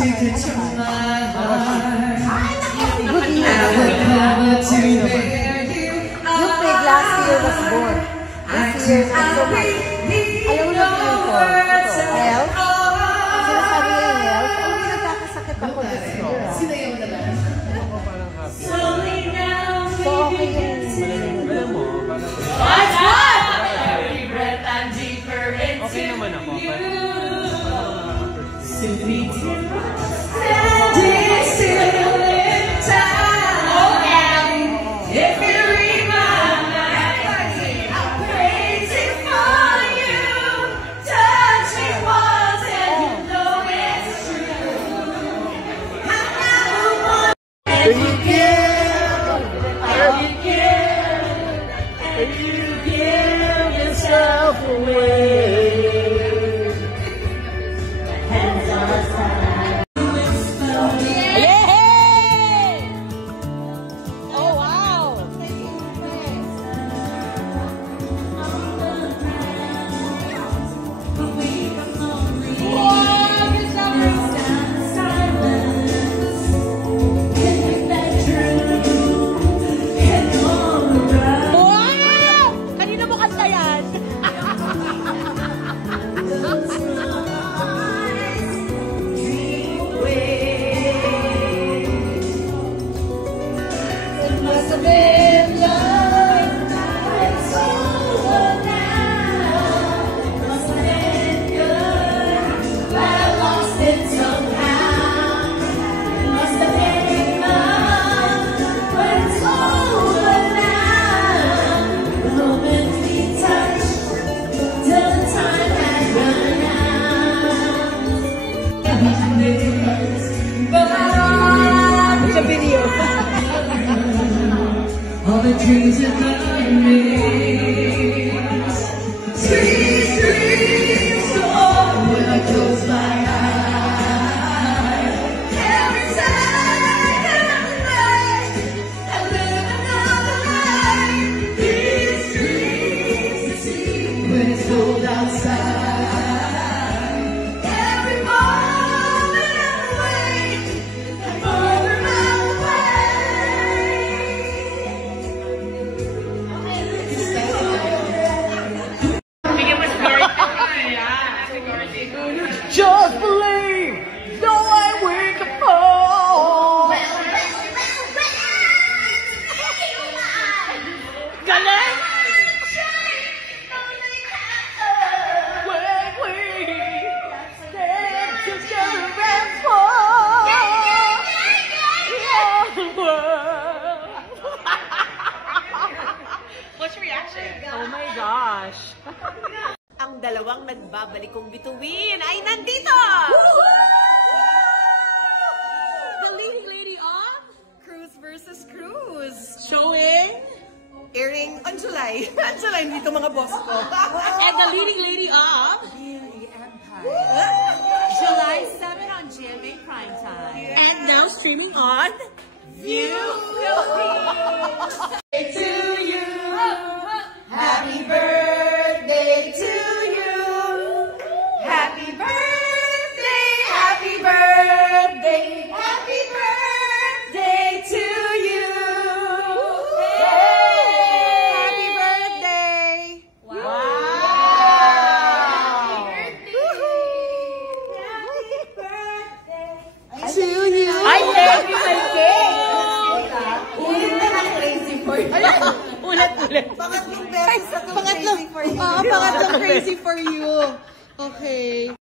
You played last year was born. This year, not so much. Alam mo na ko. Health? Sinasabi niya yung health? Ay, hindi nagkakasakit ako this year. Sinayaw na lang. So, okay yung... Alam mo, okay naman ako. All the dreams that love me, sweet dreams, oh, when I close my eyes, every second of the night, I live another life. These dreams to see when it's cold outside, every moment I'm awake, I'm over my way. just believe, though I wake up home. Galing! When we stand together and fall, the world. What's your reaction? Oh my gosh. Ang dalawang nagbabalikong bituin ay nandito! The leading lady of Cruz versus Cruz. Showing? Airing on July. On July, dito mga boss ko. And the leading lady of Beauty Empire. July 7 on GMA Primetime. And now streaming on View Philippines. To you, happy birthday to you. Happy birthday, happy birthday, happy birthday to you. Happy birthday. Wow. Happy birthday to you. I thank you, my cake! Ulit na lang crazy for you. Ulit. Pangatlong beses na crazy for you. Pangatlong crazy for you. Okay.